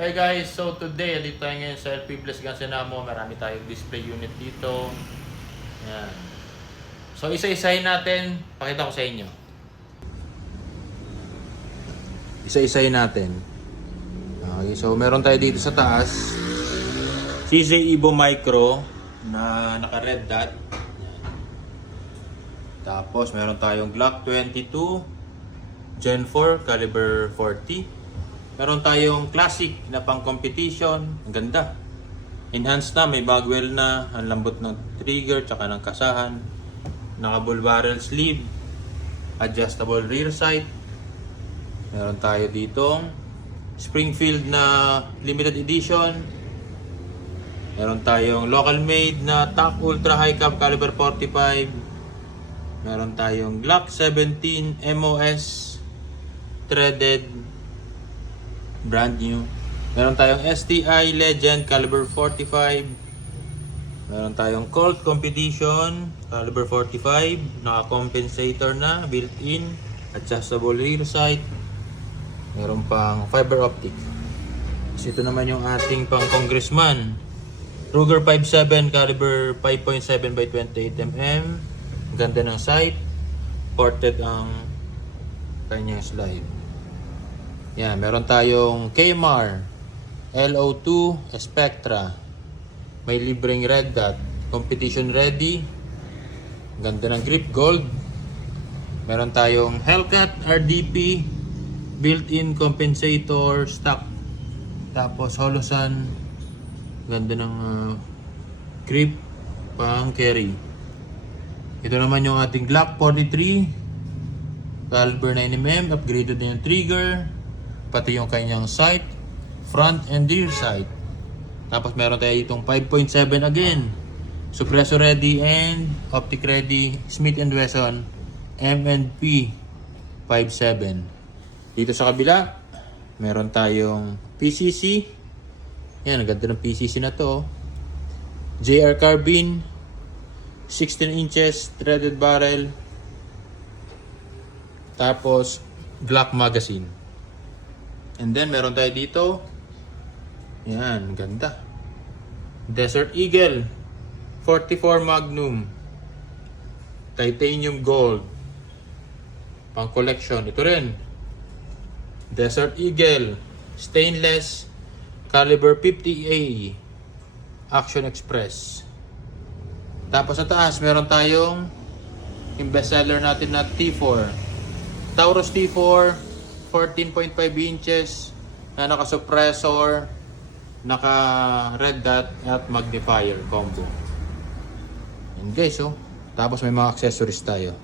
Hey guys, so today, dito tayo ngayon sa LP Plus Gansenamo. Marami tayong display unit dito. Yan. So isa-isahin natin, pakita ko sa inyo. Isa-isahin natin. Okay, so meron tayo dito sa taas. CJ Evo Micro na naka-red dot. Yan. Tapos meron tayong Glock 22 Gen 4 caliber 40. Meron tayong classic na pang competition. Ang ganda. Enhanced na, may bagwell na. Ang lambot ng trigger, tsaka ng kasahan. Naka bull barrel sleeve. Adjustable rear sight. Meron tayo ditong Springfield na limited edition. Meron tayong local made na TAC Ultra High Cap caliber 45. Meron tayong Glock 17 MOS threaded, brand new. Meron tayong STI Legend caliber 45. Meron tayong Colt Competition caliber 45, naka-compensator na, built-in, adjustable rear sight. Meron pang fiber optic. So ito naman yung ating pang congressman, Ruger 57 caliber 5.7 by 28mm. Ganda ng sight. Ported ang kanyang slide. Yan, meron tayong KMR LO2 Spectra. May libreng red dot. Competition ready. Ganda ng grip, gold. Meron tayong Hellcat RDP built-in compensator stock. Tapos Holosun. Ganda ng grip pang carry. Ito naman yung ating Glock 43 caliber 9mm. Upgraded na yung trigger, pati yung kanyang sight, front and rear sight. Tapos meron tayo itong 5.7 again, suppressor ready and optic ready, Smith & Wesson M&P 57. Dito sa kabila meron tayong PCC. Yan, ang ganda ng PCC na to. JR Carbine 16 inches threaded barrel. Tapos Glock magazine. And then meron tayo dito. Yan, ganda. Desert Eagle 44 Magnum titanium gold pang collection. Ito rin Desert Eagle stainless caliber 50A Action Express. Tapos sa taas meron tayong yung bestseller natin na T4 Taurus T4 14.5 inches na naka-suppressor, naka-red dot at magnifier combo. And guys, oh, tapos may mga accessories tayo.